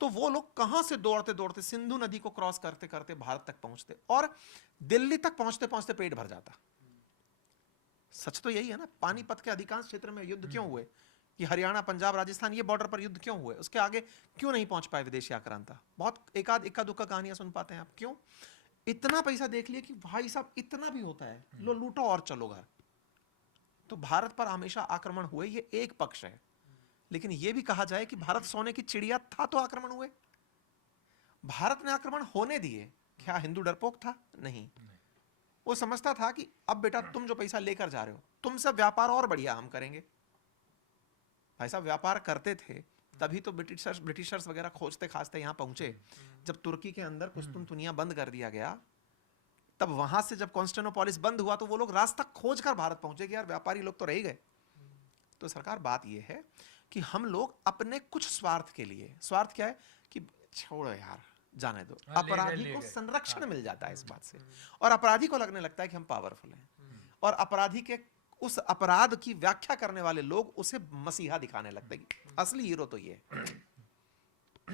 तो वो लोग कहां से दौड़ते दौड़ते सिंधु नदी को क्रॉस करते करते भारत तक पहुंचते, और दिल्ली तक पहुंचते पहुंचते पेट भर जाता। सच तो यही है ना। पानीपत के अधिकांश क्षेत्र में युद्ध क्यों हुए? कि हरियाणा, पंजाब, राजस्थान, ये बॉर्डर पर युद्ध क्यों हुए? उसके आगे क्यों नहीं पहुंच पाए विदेशी आक्रांता? बहुत एकाध इक्का दुक्का कहानियां सुन पाते हैं आप। क्यों? इतना पैसा देख लिया कि भाई साहब इतना भी होता है, लो लूटो और चलो घर। तो भारत पर हमेशा आक्रमण हुए, ये एक पक्ष है। लेकिन यह भी कहा जाए कि भारत सोने की चिड़िया था तो आक्रमण हुए। भारत ने आक्रमण होने दिए। क्या हिंदू डरपोक था? नहीं। वो समझता था कि अब बेटा तुम जो पैसा लेकर जा रहे हो, तुमसे व्यापार और बढ़िया हम करेंगे। भाई साहब व्यापार करते थे तभी तो ब्रिटिशर्स वगैरह खोजते खाजते यहां पहुंचे। जब तुर्की के अंदर कुस्तुनतुनिया बंद कर दिया गया, तब वहां से जब कॉन्स्टेंटिनोपोलिस बंद हुआ तो वो लोग रास्ता खोज कर भारत पहुंचे कि यार व्यापारी लोग तो रह गए। तो सरकार बात यह है कि हम लोग अपने कुछ स्वार्थ के लिए, स्वार्थ क्या है कि छोड़ो यार जाने दो, अपराधी को संरक्षण मिल जाता है इस बात से, और अपराधी को लगने लगता है कि हम पावरफुल हैं, और अपराधी के उस अपराध की व्याख्या करने वाले लोग उसे मसीहा दिखाने लगते हैं। असली हीरो तो ये है,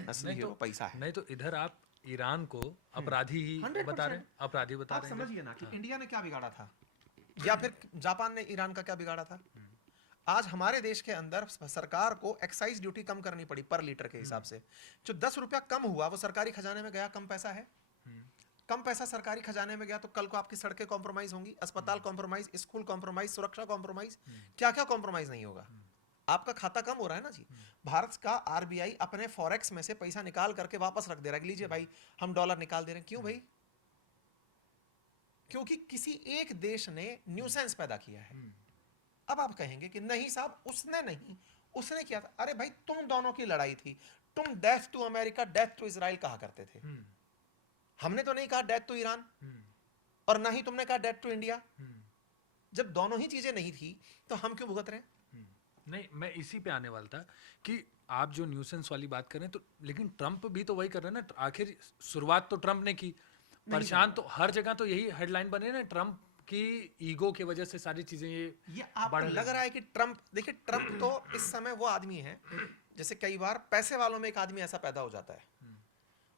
असली हीरो पैसा है। नहीं तो इधर आप ईरान को अपराधी ही बता रहे हैं, अपराधी बता आप रहे हैं। समझिए ना कि इंडिया ने क्या बिगाड़ा था, या फिर जापान ने ईरान का क्या बिगाड़ा था। आज हमारे देश के अंदर सरकार को एक्साइज ड्यूटी कम करनी पड़ी पर लीटर के हिसाब से। जो 10 रुपया कम हुआ वो सरकारी खजाने में गया, कम पैसा है। कम पैसा सरकारी खजाने में गया तो कल को आपकी सड़कें कॉम्प्रोमाइज होंगी, अस्पताल कॉम्प्रोमाइज, स्कूल कॉम्प्रोमाइज, सुरक्षा कॉम्प्रोमाइज, क्या क्या कॉम्प्रोमाइज नहीं होगा। आपका खाता कम हो रहा है ना जी। भारत का आरबीआई अपने फॉरेक्स में से पैसा निकाल करके वापस रख दे रहा है, लीजिए भाई हम डॉलर निकाल दे रहे हैं। क्यों भाई? क्योंकि किसी एक देश ने न्यूसेंस पैदा किया है। अब आप कहेंगे कि नहीं साहब उसने नहीं, उसने किया था। अरे भाई तुम दोनों की लड़ाई थी, तुम death to America, death to Israel कहा करते थे। हमने तो नहीं कहा डेथ टू ईरान, और ना ही तुमने कहा डेथ टू इंडिया। जब दोनों ही चीजें नहीं थी तो हम क्यों भुगत रहे हैं? नहीं, मैं इसी पे आने वाला था कि आप जो न्यूसेंस वाली बात कर रहे हैं, तो लेकिन ट्रंप भी तो वही कर रहे हैं ना। आखिर शुरुआत तो ट्रंप ने की, परेशान तो हर जगह तो यही हेडलाइन बने ना, ट्रंप की ईगो की वजह से सारी चीजें ये आपको लग रहा है कि ट्रंप, देखिए ट्रंप तो इस समय वो आदमी है, जैसे कई बार पैसे वालों में एक आदमी ऐसा पैदा हो जाता है,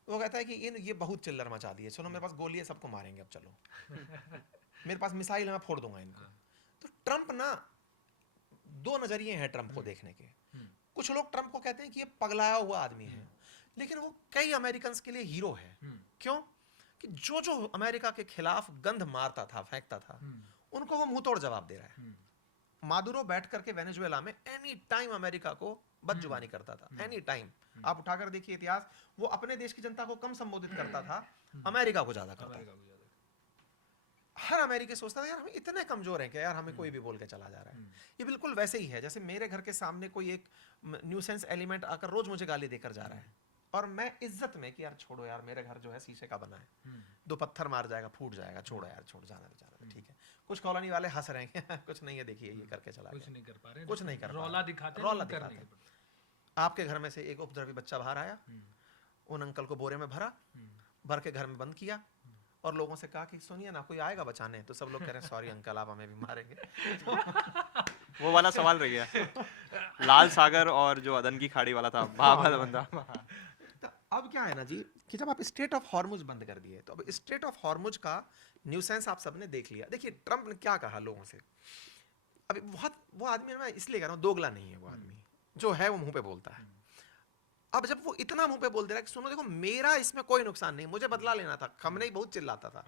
वो कहता है कि ये बहुत चिल्लर मचा दिए, चलो मेरे पास गोली है, सबको मारेंगे अब चलो मेरे पास मिसाइल है, मैं फोड़ दूंगा इनको। तो ट्रंप ना, दो नजरिए हैं ट्रंप को देखने के। कुछ लोग ट्रंप को कहते हैं कि ये पगलाया हुआ आदमी है, लेकिन वो कई अमेरिकन के लिए हीरो है। क्यों? कि जो जो अमेरिका के खिलाफ गंध मारता था, फेंकता था, उनको वो मुंह तोड़ जवाब दे रहा है। मादुरो बैठ करके वेनेजुएला में एनी टाइम अमेरिका को बदजुबानी करता था, एनी टाइम। आप उठाकर देखिए इतिहास, वो अपने देश की जनता को कम संबोधित करता था, अमेरिका को ज्यादा करता था। हर अमेरिकी सोचता था यार हम इतने कमजोर हैं कि यार हमें कोई भी बोल के चला जा रहा है। ये बिल्कुल वैसे ही है जैसे मेरे घर के सामने कोई एक न्यूसेंस एलिमेंट आकर रोज मुझे गाली देकर जा रहा है और मैं इज्जत में कि यार छोड़ो यार मेरे घर जो है शीशे का बना है, 2 पत्थर मार जाएगा फूट जाएगा, छोड़ो यार छोड़ जाना दे ठीक है। कुछ कॉलोनी वाले हंस रहे हैं कुछ नहीं है देखिए ये करके चला कुछ गया, नहीं कर पा रहे, कुछ नहीं कर पा रौला रहे, दिखाते रौला लेकिन करने दिखाते। के आपके घर में से एक उपद्रवी बच्चा बाहर आया, उन अंकल को बोरे में भरा, भर के घर में बंद किया और लोगों से कहा कि सुनिए ना कोई आएगा बचाने, तो सब लोग कह रहे हैं सॉरी अंकल आप हमें भी मारेंगे। वो वाला सवाल रह गया लाल सागर और जो अदन की खाड़ी वाला था वाला बंदा। तो अब क्या है ना जी कि जब आप स्ट्रेट ऑफ हॉर्मुज बंद कर दिए तो अब स्ट्रेट ऑफ हॉर्मुज का न्यूसेंस आप सबने देख लिया। देखिए ट्रम्प ने क्या कहा लोगों से, अभी बहुत वो आदमी मैं इसलिए कह रहा हूँ दोगला नहीं है वो आदमी, जो है वो मुंह पे बोलता है। अब जब वो इतना मुंह पे बोल दे रहा है कि सुनो देखो मेरा इसमें कोई नुकसान नहीं, मुझे बदला लेना था, खमने ही बहुत चिल्लाता था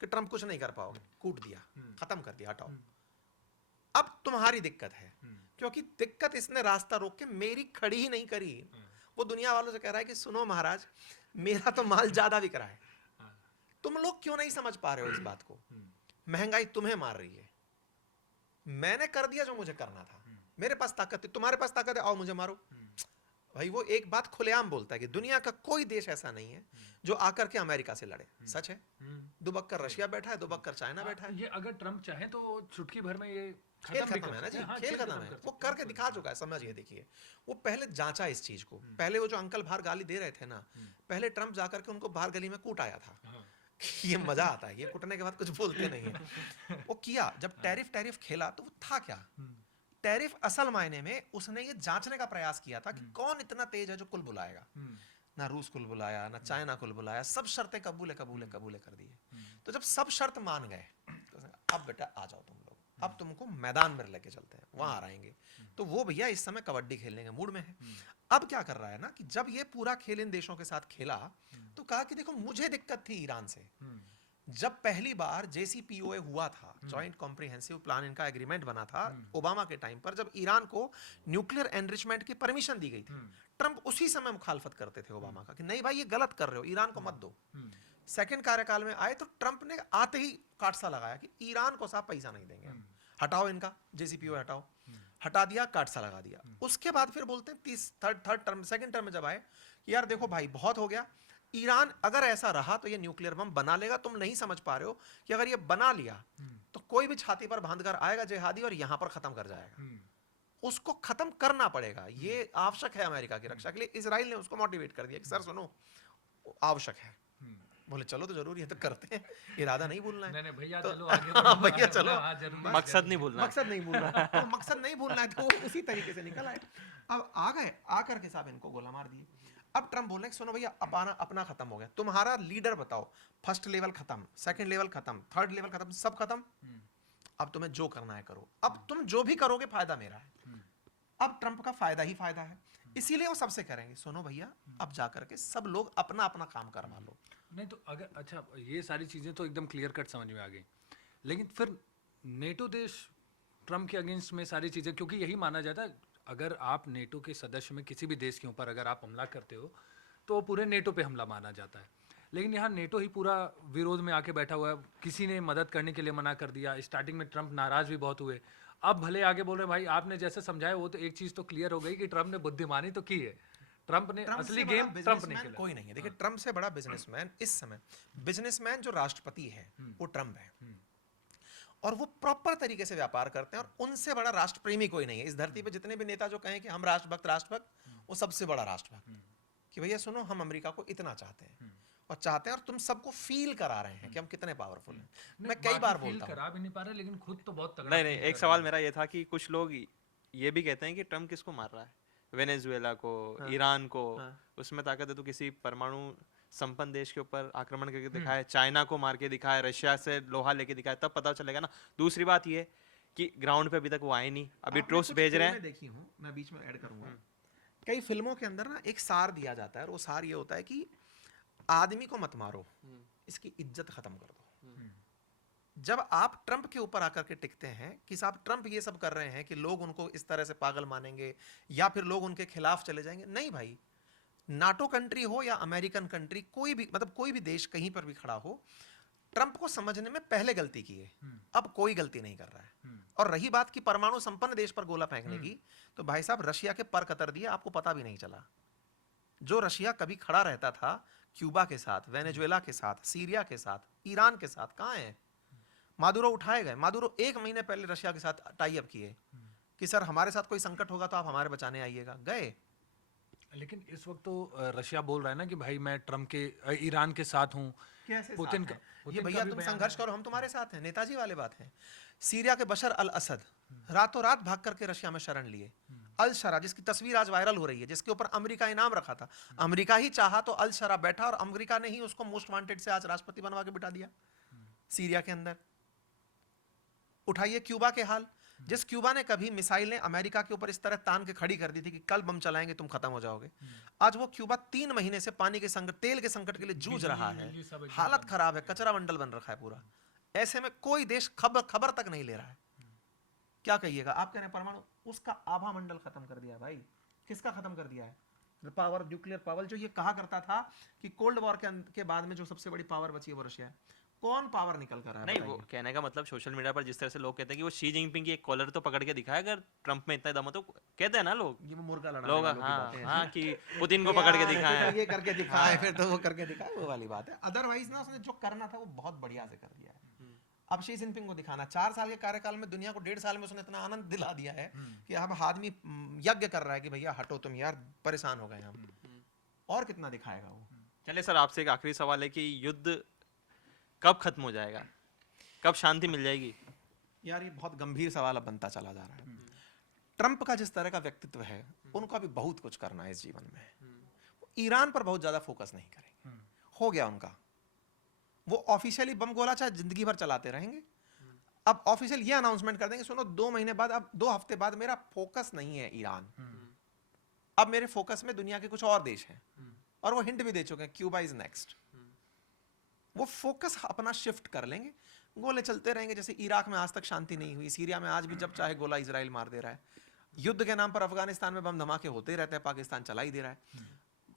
कि ट्रम्प कुछ नहीं कर पाओगे, कूट दिया, खत्म कर दिया, हटाओ। अब तुम्हारी दिक्कत है क्योंकि दिक्कत इसने रास्ता रोक के मेरी खड़ी ही नहीं करी। वो दुनिया वालों से कह रहा है कि सुनो महाराज मेरा तो माल ज्यादा बिक रहा है, तुम लोग क्यों नहीं समझ पा रहे हो इस बात को, महंगाई तुम्हें मार रही है, मैंने कर दिया जो मुझे करना था, मेरे पास ताकत है, तुम्हारे पास ताकत है, आओ मुझे मारो। भाई वो एक बात खुलेआम बोलता है कि दुनिया का कोई देश ऐसा नहीं है जो आकर के अमेरिका से लड़े, सच है। दुबक्कर रशिया बैठा है, दुबक्कर चाइना बैठा है, ये अगर ट्रम्प चाहे तो चुटकी भर में ये खेल खत्म है ना जी, खेल खत्म है, वो करके दिखा चुका है, समझिए। देखिए वो पहले जांचा इस चीज को, पहले वो जो अंकल बाहर गाली दे रहे थे ना, पहले ट्रम्प जाकर के उनको बाहर गली में कूट आया था। ये मजा आता है, ये कूटने के बाद कुछ बोलते नहीं है। वो किया जब टैरिफ खेला तो वो था क्या, टैरिफ असल मायने में उसने ये जांचने का प्रयास किया था कि कौन इतना तेज है जो कुल बुलाएगा। ना रूस कुल बुलाया, ना चाइना कुल बुलाया, सब शर्तें कबूले कर दी। तो जब सब शर्त मान गए तो अब बेटा आ जाओ तुम लोग, अब तुमको मैदान में लेके चलते हैं, वहां आएंगे। तो वो भैया इस समय कबड्डी खेलने के मूड में है। अब क्या कर रहा है ना कि जब ये पूरा खेल इन देशों के साथ खेला तो कहा कि देखो मुझे दिक्कत थी ईरान से, जब पहली बार JCPOA हुआ था, जॉइंट कॉम्प्रिहेंसिव प्लान, इनका एग्रीमेंट बना था ओबामा के टाइम पर, जब ईरान को न्यूक्लियर एनरिचमेंट की परमिशन दी गई थी, ट्रम्प उसी समय मुखालफत करते थे ओबामा का कि नहीं भाई ये गलत कर रहे हो, ईरान को मत दो। सेकंड कार्यकाल में आए तो ट्रम्प ने आते ही काटसा लगाया कि ईरान को साहब पैसा नहीं देंगे, हटाओ इनका JCPOA हटाओ, हटा दिया, काटसा लगा दिया। उसके बाद फिर बोलते हैं सेकंड टर्म में जब आए कि यार देखो भाई बहुत हो गया, ईरान अगर ऐसा रहा तो ये न्यूक्लियर बम बना लेगा, तुम नहीं समझ पा रहे हो कि अगर ये बना लिया तो कोई भी छाती पर बांधकर आएगा जिहादी और यहां पर खत्म कर जाएगा, उसको खत्म करना पड़ेगा, ये आवश्यक है अमेरिका की रक्षा के लिए। इजराइल ने उसको मोटिवेट कर दिया कि सर सुनो आवश्यक है, बोले चलो तो जरूर ये तो करते हैं, इरादा नहीं भूलना है। नहीं भैया तो चलो आगे भैया चलो, मकसद नहीं भूलना, मकसद नहीं भूलना है, तो मकसद नहीं भूलना है, तो वो उसी तरीके से निकल आए। अब आ गए, आकर के साहब इनको गोला मार दिए। अब ट्रम्प बोल रहे सुनो भैया अपना खत्म हो गया, तुम्हारा लीडर बताओ, फर्स्ट लेवल खत्म, सेकंड लेवल खत्म, थर्ड लेवल खत्म, सब खत्म, अब तुम्हें जो करना है करो, अब तुम जो भी करोगे फायदा मेरा है। अब ट्रम्प का फायदा ही फायदा है, इसीलिए वो सबसे करेंगे सुनो भैया अब जाकर के सब लोग अपना अपना काम करवा लो। नहीं तो अगर अच्छा ये सारी चीजें तो एकदम क्लियर कट समझ में आ गई, लेकिन फिर नेटो देश ट्रम्प के अगेंस्ट में सारी चीजें, क्योंकि यही माना जाता है अगर आप नेटो के सदस्य में किसी भी देश के ऊपर अगर आप हमला करते हो तो पूरे नेटो पे हमला माना जाता है, लेकिन यहाँ नेटो ही पूरा विरोध में आके बैठा हुआ है, किसी ने मदद करने के लिए मना कर दिया। स्टार्टिंग में ट्रम्प नाराज भी बहुत हुए, अब भले आगे बोल रहे भाई आपने जैसे समझाया वो तो एक चीज तो क्लियर हो गई कि ट्रम्प ने बुद्धिमानी तो की है, ट्रम्प ने असली गेम ट्रम्प ने खेला। कोई नहीं है, देखिए ट्रम्प से बड़ा बिजनेसमैन इस समय, बिजनेसमैन जो राष्ट्रपति है वो ट्रम्प है, और वो प्रॉपर तरीके से व्यापार करते हैं, और उनसे बड़ा राष्ट्रप्रेमी कोई नहीं है इस धरती पे। जितने भी नेता जो कहें कि हम राष्ट्रभक्त, वो सबसे बड़ा राष्ट्रभक्त कि भैया सुनो हम अमेरिका को इतना चाहते हैं और तुम सबको फील करा रहे हैं कि हम कितने पावरफुल हैं। मैं कई बार बोलता हूं, करा भी नहीं पा रहे लेकिन खुद तो बहुत तगड़ा। नहीं एक सवाल मेरा ये था कि कुछ लोग ये भी कहते हैं कि ट्रम्प किसको मार रहा है, वेनेजुएला को, ईरान को, उसमें ताकत है तो किसी परमाणु संपन्न देश के ऊपर आक्रमण करके दिखाए, चाइना को मार के दिखाए, रशिया से लोहा लेके दिखाए, तब पता चलेगा ना। दूसरी बात ये कि ग्राउंड पे अभी तक वो आए नहीं, अभी ट्रूप्स भेज रहे हैं। देखी हूं मैं, बीच में ऐड करूंगा, कई फिल्मों के अंदर ना एक सार दिया जाता है, और वो सार ये होता है कि आदमी को मत मारो, इसकी इज्जत खत्म कर दो। जब आप ट्रम्प के ऊपर आकर के टिकते हैं कि साहब ट्रम्प ये सब कर रहे हैं कि लोग उनको इस तरह से पागल मानेंगे या फिर लोग उनके खिलाफ चले जाएंगे, नहीं भाई, नाटो कंट्री हो या अमेरिकन कंट्री, कोई भी मतलब कोई भी देश कहीं पर भी खड़ा हो, ट्रंप को समझने में पहले गलती की है, अब कोई गलती नहीं कर रहा है। और रही बात की परमाणु संपन्न देश पर गोला फेंकने की, तो भाई साहब रशिया के पर कतर दिए, आपको पता भी नहीं चला। जो रशिया कभी खड़ा रहता था क्यूबा के साथ, वेनेजुएला के साथ, सीरिया के साथ, ईरान के साथ, कहां है? मादुरो उठाए गए। मादुरो 1 महीने पहले रशिया के साथ टाई अप किए कि सर हमारे साथ कोई संकट होगा तो आप हमारे बचाने आइएगा, गए। लेकिन इस वक्त तो रशिया बोल रहा है ना कि भाई मैं ट्रम्प के ईरान के साथ हूँ। कैसे पुतिन साथ का हैं? ये भैया तुम संघर्ष करो, हम तुम्हारे साथ हैं, नेताजी वाले बात है। सीरिया के बशर अल असद रातों रात भाग करके रशिया में शरण लिए। अल शरा, जिसकी तस्वीर आज वायरल हो रही है, जिसके ऊपर अमेरिका इनाम रखा था, अमेरिका ही चाहा तो अल शरा बैठा और अमेरिका ने ही उसको मोस्ट वांटेड से आज राष्ट्रपति बनवा के बिठा दिया सीरिया के अंदर। उठाइए क्यूबा के हाल, जिस क्यूबा ने कभी मिसाइल ने अमेरिका के ऊपर इस तरह तान के खड़ी कर दी थी कि कल बम चलाएंगे तुम खत्म हो जाओगे, आज वो क्यूबा 3 महीने से पानी के संकट, तेल के संकट के लिए जूझ रहा है। हालत खराब है, कचरा मंडल बन रखा है पूरा। ऐसे में कोई देश खबर तक नहीं ले रहा है। क्या कहिएगा? आप कह रहे हैं परमाणु, उसका आभा मंडल खत्म कर दिया भाई। किसका खत्म कर दिया है? Power, nuclear power. जो ये कहा करता था कि कोल्ड वॉर के बाद में जो सबसे बड़ी पावर बची है वो रशिया है। कौन पावर निकल कर रहा है? नहीं, वो कहने का मतलब सोशल मीडिया पर जिस तरह से लोग कहते हैं कि वो शी जिनपिंग की एक कॉलर तो पकड़ के दिखाया, अगर ट्रंप में इतना दम हो तो कहते हैं ना लोग, ये वो मुर्गा लड़ा लोग वालों की हाँ बातें हैं। हाँ कि पुतिन को पकड़ के दिखाया ये करके दिखाए, फिर तो वो करके दिखाए, वो वाली बात है। अदरवाइज ना उसने जो करना था वो बहुत बढ़िया से कर दिया है। अब शी जिनपिंग को दिखाना, 4 साल के कार्यकाल में दुनिया को 1.5 साल में उसने इतना आनंद दिला दिया है कि अब आदमी यज्ञ कर रहा है कि भैया हटो तुम यार, परेशान हो गए हम। और कितना दिखाएगा वो? चले सर, आपसे एक आखिरी सवाल है कि युद्ध कब खत्म हो जाएगा, कब शांति मिल जाएगी? यार ये बहुत गंभीर सवाल अब बनता चला जा रहा है। ट्रंप का जिस तरह का व्यक्तित्व है, उनको अभी बहुत कुछ करना है इस जीवन में। ईरान पर बहुत ज्यादा फोकस नहीं करेंगे, हो गया उनका। वो ऑफिशियली बम गोला चाहे जिंदगी भर चलाते रहेंगे। अब ऑफिशियल ये अनाउंसमेंट कर देंगे, सुनो 2 महीने बाद, अब 2 हफ्ते बाद मेरा फोकस नहीं है ईरान, अब मेरे फोकस में दुनिया के कुछ और देश हैं। और वो हिंट भी दे चुके हैं, क्यूबा इज नेक्स्ट। वो फोकस अपना शिफ्ट कर लेंगे, गोले चलते रहेंगे। जैसे इराक में आज तक शांति नहीं हुई, सीरिया में आज भी जब चाहे गोला इजराइल मार दे रहा है, युद्ध के नाम पर अफगानिस्तान में बम धमाके होते रहते हैं, पाकिस्तान चला ही दे रहा है।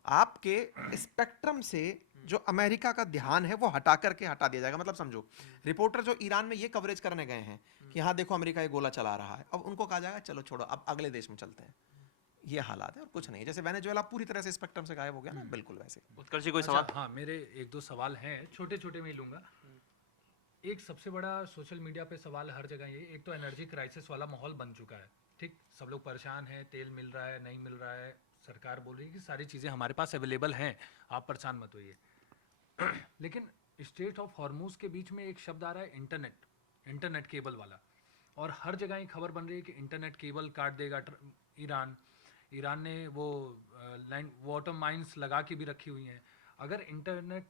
आपके स्पेक्ट्रम से जो अमेरिका का ध्यान है वो हटा दिया जाएगा। मतलब समझो, रिपोर्टर जो ईरान में ये कवरेज करने गए हैं कि हाँ देखो अमेरिका ये गोला चला रहा है, अब उनको कहा जाएगा चलो छोड़ो, अब अगले देश में चलते हैं। ये हालात है और कुछ नहीं। जैसे वेनेजुएला पूरी तरह से स्पेक्ट्रम से गायब हो गया ना, बिल्कुल वैसे। उत्कर्ष जी कोई अच्छा, सवाल? हाँ, मेरे 1-2 सवाल हैं, छोटे छोटे में ही लूंगा। एक सबसे बड़ा सोशल मीडिया पे सवाल हर जगह ये, एक तो एनर्जी क्राइसिस वाला माहौल बन चुका है, ठीक, सब लोग परेशान हैं, तेल मिल रहा है नहीं मिल रहा है, सरकार बोल रही है कि सारी चीज़ें हमारे पास अवेलेबल हैं, आप परेशान मत होइए। लेकिन स्ट्रेट ऑफ हॉर्मूज के बीच में एक शब्द आ रहा है इंटरनेट केबल वाला, और हर जगह ही खबर बन रही है कि इंटरनेट केबल काट देगा ईरान ने वो लैंड वाटर माइंस लगा के भी रखी हुई हैं। अगर इंटरनेट